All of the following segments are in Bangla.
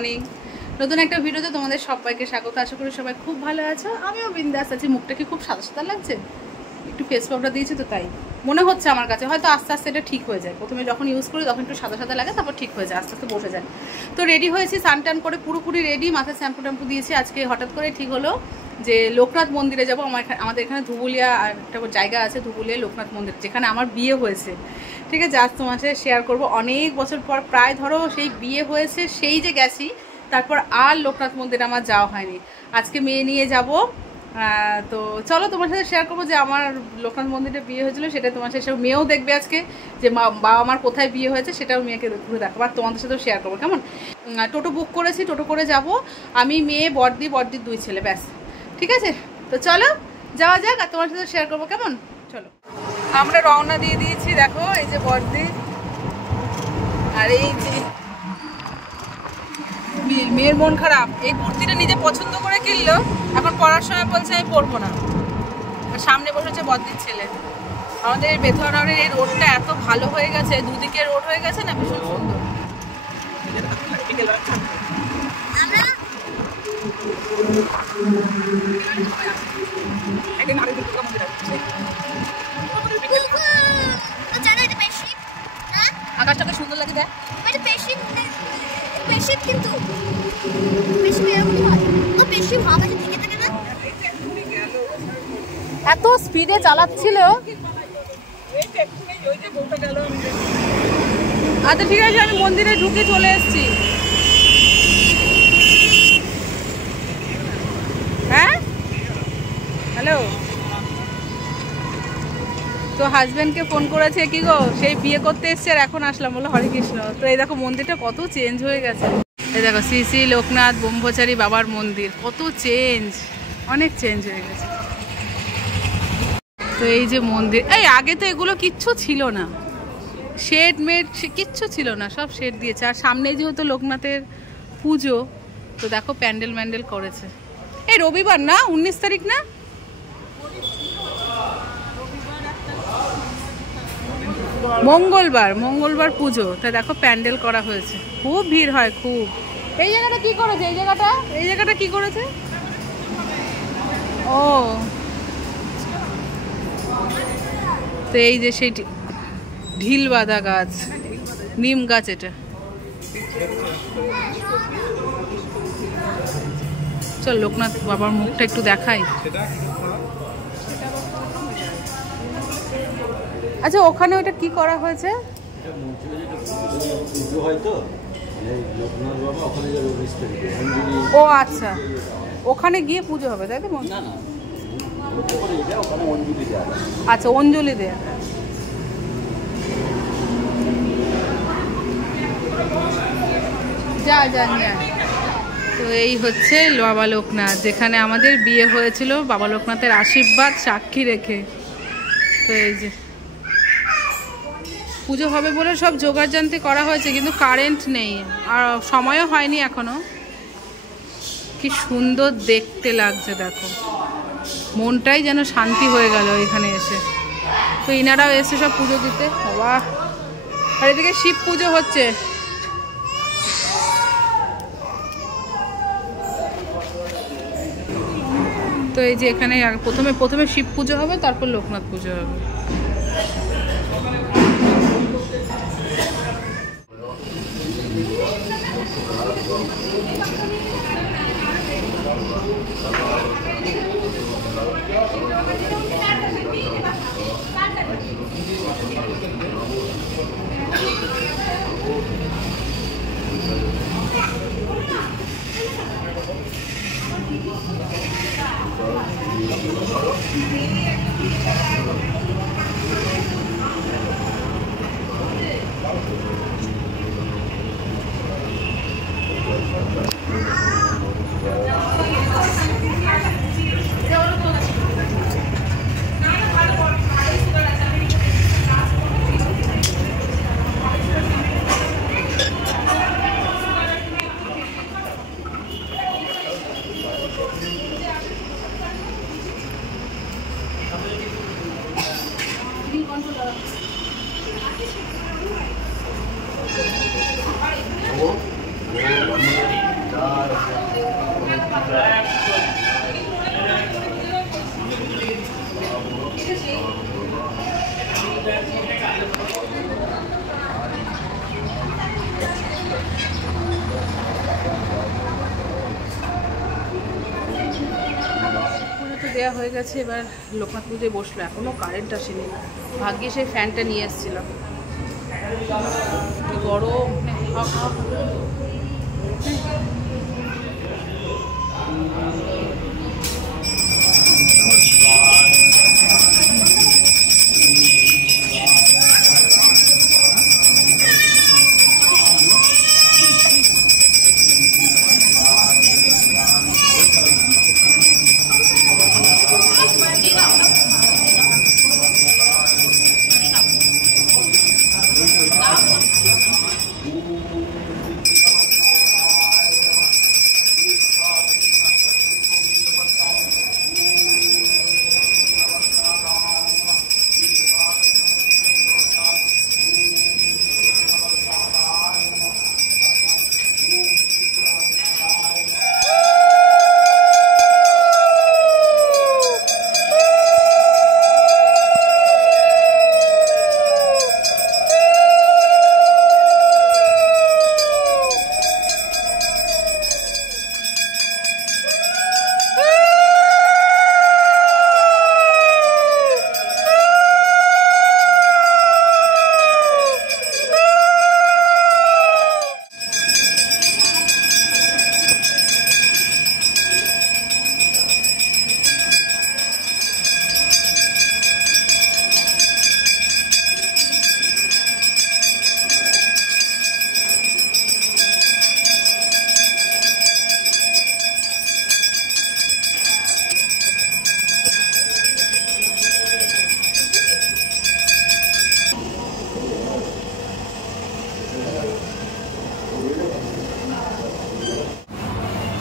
মর্নিং। নতুন একটা ভিডিওতে তোমাদের সবাইকে স্বাগত। আশা করি সবাই খুব ভালো আছো, আমিও বিন্দাস আছি। মুখটা কি খুব সাদা সাদা লাগছে? একটু ফেস পাউডার দিয়েছি তো তাই মনে হচ্ছে আমার কাছে, হয়তো আস্তে আস্তে এটা ঠিক হয়ে যায়। প্রথমে যখন ইউজ করি তখন একটু সাদা সাদা লাগে, তারপর ঠিক হয়ে যায়, আস্তে আস্তে বসে যায়। তো রেডি হয়েছি, স্নান টান করে পুরোপুরি রেডি, মাথায় শ্যাম্পু ট্যাম্পু দিয়েছি। আজকে হঠাৎ করে ঠিক হলো যে লোকনাথ মন্দিরে যাবো। আমাদের এখানে ধুবুলিয়া একটা জায়গা আছে, ধুবুলিয়া লোকনাথ মন্দির, যেখানে আমার বিয়ে হয়েছে। ঠিক আছে, আজ তোমার সাথে শেয়ার করবো। অনেক বছর পর, প্রায় ধরো সেই বিয়ে হয়েছে সেই যে গেছি, তারপর আর লোকনাথ মন্দিরে আমার যাওয়া হয়নি। আজকে মেয়ে নিয়ে যাব, তো চলো তোমার সাথে শেয়ার করবো যে আমার লোকনাথ মন্দিরে বিয়ে হয়েছিল, সেটা তোমার সাথে মেয়েও দেখবে আজকে, যে বাবা আমার কোথায় বিয়ে হয়েছে সেটাও মেয়েকে ঘুরে দেখাবো, আর তোমাদের সাথেও শেয়ার করবো। কেমন? টোটো বুক করেছি, টোটো করে যাব আমি, মেয়ে, বড়দির 2 ছেলে, ব্যাস। ঠিক আছে, তো চলো যাওয়া যাক, আর তোমার সাথে শেয়ার করবো। কেমন? চলো, আমরা রওনা দিয়ে দিয়েছি। দেখো এই যে বড়দি, আর এই যে মেয়ের মন খারাপ। এই কুর্তিটা নিজে পছন্দ করে কিনলো, এখন পড়ার সময় বলছে আমি পরবো না। আর সামনে বসেছে বড়দির ছেলে। আমাদের বেথুয়ানগরের এই রোডটা এত ভালো হয়ে গেছে, দুদিকে রোড হয়ে গেছে না, ভীষণ সুন্দর। আকাশটাকে সুন্দর লাগে, দেখ। কিন্তু এত স্পিডে চালাচ্ছিল। আচ্ছা ঠিক আছে, আমি মন্দিরে ঢুকে চলে এসেছি। হ্যাঁ, হ্যালো। তো হাজব্যান্ডকে ফোন করেছে, কি গো সেই বিয়ে করতে এসছে আর এখন আসলাম, বলো হরে কৃষ্ণ। তো এই দেখো মন্দিরটা কত চেঞ্জ হয়ে গেছে। এই দেখো শ্রী শ্রী লোকনাথ ব্রহ্মচারী বাবার মন্দির, কত চেঞ্জ, অনেক চেঞ্জ হয়ে গেছে। তো এই যে মন্দির, এই আগে তো এগুলো কিচ্ছু ছিল না, শেড মেড কিচ্ছু ছিল না, সব শেড দিয়েছে। আর সামনে যেহেতু লোকনাথের পুজো, তো দেখো প্যান্ডেল ম্যান্ডেল করেছে। এই রবিবার না, 19 তারিখ না? মঙ্গলবার পুজো, তাই দেখো প্যান্ডেল করা হয়েছে, খুব ভিড় হয় খুব। এই জায়গাটা কি করেছে? এই জায়গাটা কি করেছে? ও, তো এই যে সেই ঢিল বাঁধা গাছ, নিম গাছ এটা। চল লোকনাথ বাবার মুখটা একটু দেখাই। আচ্ছা, ওখানে ওটা কি করা হয়েছে? ও আচ্ছা, ওখানে গিয়ে পুজো হবে, তাই তো? আচ্ছা, অঞ্জলি দেয়। যা নিয়ে। তো এই হচ্ছে বাবা লোকনাথ, যেখানে আমাদের বিয়ে হয়েছিল, বাবা লোকনাথের আশীর্বাদ সাক্ষী রেখে। তো এই যে পুজো হবে বলে সব জোগাড়যন্ত্র করা হয়েছে, কিন্তু কারেন্ট নেই আর সময়ও হয়নি এখনো। কি সুন্দর দেখতে লাগছে দেখো, মনটাই যেন শান্তি হয়ে গেল এখানে এসে। তো ইনারাও এসে সব পুজো দিতে। বাহ, আর এদিকে শিব পুজো হচ্ছে। তো এই যে এখানে প্রথমে শিব পুজো হবে, তারপর লোকনাথ পুজো হবে। দেওয়া হয়ে গেছে, এবার লোকনাথ পুজোয় বসলো। এখনও কারেন্ট আসেনি, ভাগ্যে সেই ফ্যানটা নিয়ে এসেছিলাম। কি গরম,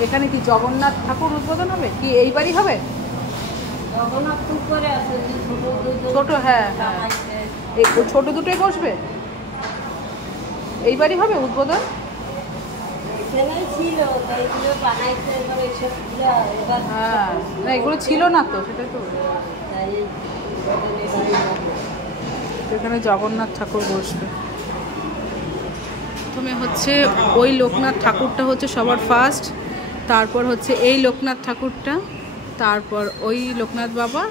এখানে কি জগন্নাথ ঠাকুর উদ্বোধন হবে? কি এইবারই হবে? ছোট, হ্যাঁ হ্যাঁ, ছোট দুটোই বসবে, এইবারই হবে উদ্বোধন। হ্যাঁ না, এগুলো ছিল না তো, সেটাই তো। এখানে জগন্নাথ ঠাকুর বসবে। প্রথমে হচ্ছে ওই লোকনাথ ঠাকুরটা হচ্ছে সবার ফার্স্ট, তারপর হচ্ছে এই লোকনাথ ঠাকুরটা, তারপর ওই লোকনাথ বাবা,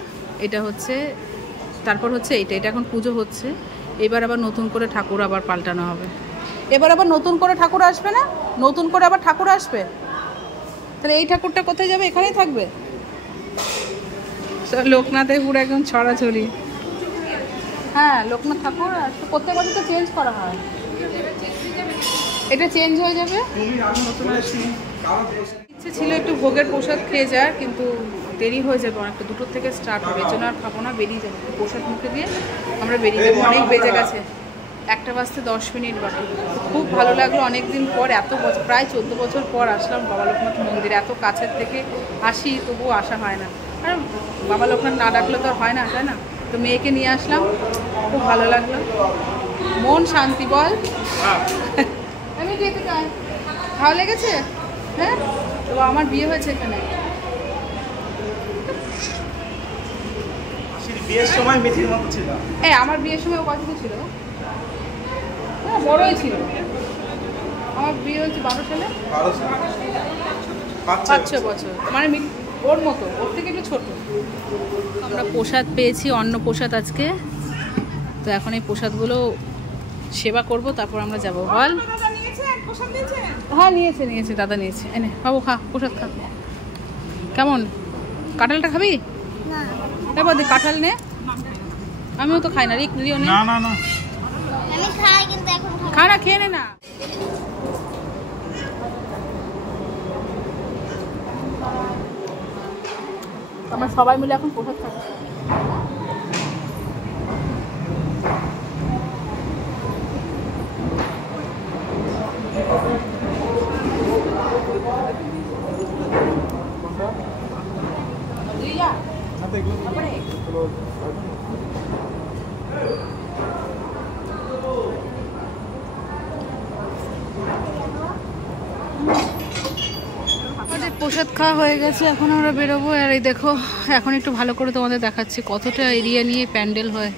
এটা হচ্ছে, তারপর হচ্ছে এটা এখন পুজো হচ্ছে। এবার আবার নতুন করে ঠাকুর আবার পাল্টানো হবে। এবার আবার নতুন করে ঠাকুর আসবে না? নতুন করে আবার ঠাকুর আসবে, তাহলে এই ঠাকুরটা কোথায় যাবে? এখানেই থাকবে। লোকনাথের পুরো একদম ছড়াছড়ি। হ্যাঁ, লোকনাথ ঠাকুর প্রত্যেক বছর তো চেঞ্জ করা হয়, এটা চেঞ্জ হয়ে যাবে। ইচ্ছে ছিল একটু ভোগের প্রসাদ খেয়ে যাওয়ার, কিন্তু দেরি হয়ে যাবে অনেকটা, 2টোর থেকে স্টার্ট হবে, এই জন্য আর খাবো না, বেরিয়ে যাবো। প্রসাদ মুখে দিয়ে আমরা বেরিয়ে যাবো, অনেক বেজে গেছে, 1টা বাজতে 10 মিনিট বাকি। খুব ভালো লাগলো, অনেক দিন পর, এত বছর, প্রায় 14 বছর পর আসলাম বাবা লোকনাথ মন্দিরে। এত কাছের থেকে আসি, তবুও আসা হয় না, আর বাবা লোকনাথ না ডাকলে তো আর হয় না, তাই না? তো মেয়েকে নিয়ে আসলাম, খুব ভালো লাগলো, মন শান্তি। বল, আমি যেতে চাই, ভালো লেগেছে? হ্যাঁ, তো আমার বিয়ে হয়েছে এখানে। বিয়ের সময় মেথির মতো ছিল। হ্যাঁ, আমার বিয়ের সময় কত ছিল? হ্যাঁ, বড়ই ছিল। আমার বিয়ে হয়েছে 12 সালে, 5-6 বছর, মানে ওর মতো, ওর থেকে একটু ছোট। আমরা প্রসাদ পেয়েছি, অন্ন প্রসাদ আজকে, তো এখন এই প্রসাদগুলো সেবা করব, তারপর আমরা যাবো। বল। হ্যাঁ, নিয়েছে দাদা নিয়েছে। এনে বাবু, খা প্রসাদ, খা। কেমন? কাঁঠালটা খাবি? এবার কাঁঠাল নে, আমিও তো খাই না। রিও নে। না না না, আমি খাই কিন্তু এখন খা না, খেয়ে নে না। আমরা সবাই মিলে এখন প্রসাদ খাচ্ছি। প্রসাদ খাওয়া হয়ে গেছে, এখন আমরা বেরোবো। আর এই দেখো, এখন একটু ভালো করে তোমাদের দেখাচ্ছি কতটা এরিয়া নিয়ে প্যান্ডেল হয়,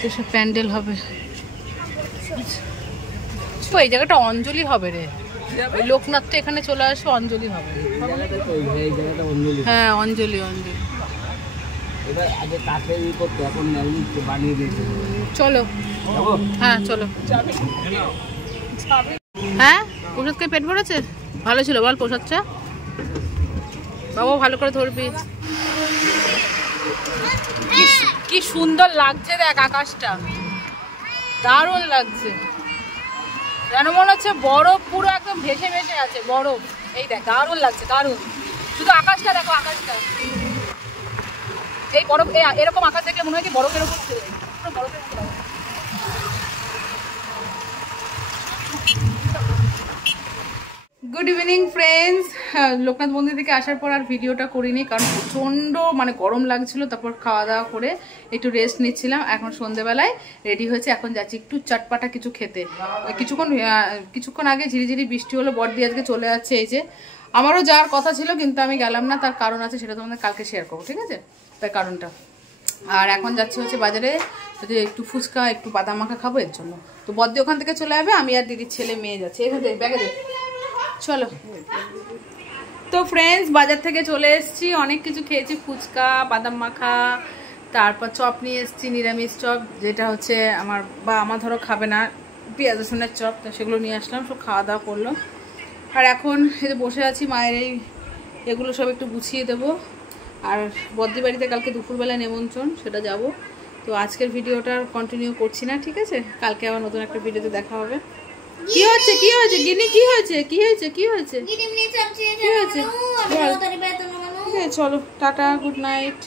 যেসব প্যান্ডেল হবে। তো এই জায়গাটা অঞ্জলি হবে রে, ওই লোকনাথটা এখানে চলে আসবে, অঞ্জলি হবে। হ্যাঁ অঞ্জলি অঞ্জলি। চলো হ্যাঁ চলো। হ্যাঁ প্রসাদ খেয়ে পেট ভরেছে? ভালো ছিল বল প্রসাদটা? বাবা ভালো করে ধরবি। কি সুন্দর লাগছে দেখ আকাশটা, দারুণ লাগছে। যেন মনে হচ্ছে বরফ পুরো একদম ভেসে ভেসে আছে, বরফ। এই দেখ দারুণ লাগছে, দারুণ। শুধু আকাশটা দেখো, আকাশটা এই বরফ, এরকম আকাশ দেখলে মনে হয় কি বরফের উপর উঠে যায়, পুরো বরফের উপর। Good evening friends. লোকনাথ মন্দির থেকে আসার পর আর ভিডিওটা করিনি, কারণ প্রচণ্ড মানে গরম লাগছিল। তারপর খাওয়া দাওয়া করে একটু রেস্ট নিচ্ছিলাম। এখন সন্ধ্যেবেলায় রেডি হয়েছে, এখন যাচ্ছি একটু চটপাটা কিছু খেতে। কিছুক্ষণ আগে ঝিরিঝিরি বৃষ্টি হলো, বড়দি আজকে চলে যাচ্ছে। এই যে আমারও যাওয়ার কথা ছিল কিন্তু আমি গেলাম না, তার কারণ আছে, সেটা তোমাদের কালকে শেয়ার করবো, ঠিক আছে? তার কারণটা। আর এখন যাচ্ছি হচ্ছে বাজারে, যদি একটু ফুচকা একটু বাদাম মাখা খাবো, এর জন্য। তো বড়দি ওখান থেকে চলে যাবে, আমি আর দিদির ছেলে মেয়ে যাচ্ছে। এখানে ব্যাগে দে, চলো। তো ফ্রেন্ডস বাজার থেকে চলে এসেছি, অনেক কিছু খেয়েছি, ফুচকা বাদাম মাখা, তারপর চপ নিয়ে এসেছি, নিরামিষ চপ, যেটা হচ্ছে আমার ধরো খাবে না, পেঁয়াজ রসুনের চপ, তো সেগুলো নিয়ে আসলাম, সব খাওয়া দাওয়া করলো। আর এখন এই যে বসে আছি, মায়ের এগুলো সব একটু গুছিয়ে দেবো। আর বদ্দি বাড়িতে কালকে দুপুরবেলা নেমন্ত্রণ, সেটা যাব। তো আজকের ভিডিওটা কন্টিনিউ করছি না, ঠিক আছে? কালকে আবার নতুন একটা ভিডিওতে দেখা হবে। কি হচ্ছে কি হয়েছে গিনি? কি হয়েছে কি হয়েছে কি হয়েছে? চলো টাটা, গুড নাইট।